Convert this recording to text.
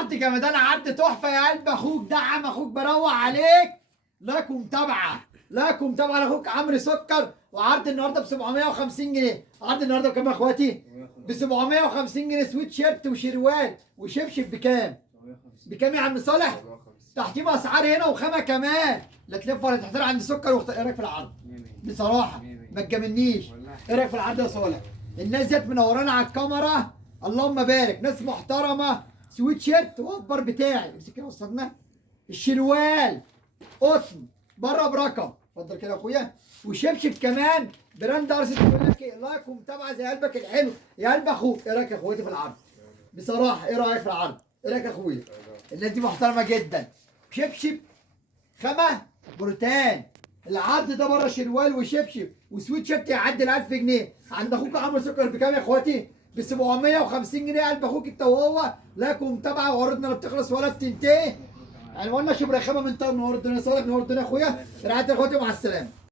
عرض جمدان، عرض تحفه يا قلب اخوك، دعم اخوك، بروق عليك. لايك ومتابعه، لايك ومتابعه لاخوك عمرو سكر. وعرض النهارده ب 750 جنيه. عرض النهارده بكام يا اخواتي؟ ب 750 جنيه. سويت شيرت وشروال وشبشب بكام؟ بكام يا عم صالح؟ تحتيه اسعار هنا وخامه كمان. لا تلف ولا تحتار عند سكر ايه رايك في العرض؟ بصراحه ما تجاملنيش. ايه رايك في العرض يا صالح؟ الناس ديت منورانا على الكاميرا، اللهم بارك، ناس محترمه. سويت شيرت وابر بتاعي، امسك كده وصلنا. الشروال قطن بره برقم، اتفضل كده يا اخويا. وشبشب كمان براند ارسنال. بيقول لك ايه؟ لايك ومتابعه زي قلبك الحلو يا قلب اخوك. ايه رايك يا اخواتي في العرض؟ بصراحه ايه رايك في العرض؟ ايه رايك يا اخويا؟ الناس دي محترمه جدا. شبشب خامه بروتان. العرض ده بره شروال وشبشب وسويت شيرت يعدي ال 1000 جنيه. عند اخوك عمرو سكر بكام يا اخواتي؟ ب 750 جنيه. قلب اخوك انت وهو. لايك ومتابعه، وعروضنا لا بتخلص ولا بتنتهي. عنواننا شبرا خامه من طب. نور الدنيا صالح، نور الدنيا يا اخويا. رعايه اخواتي، مع السلامه.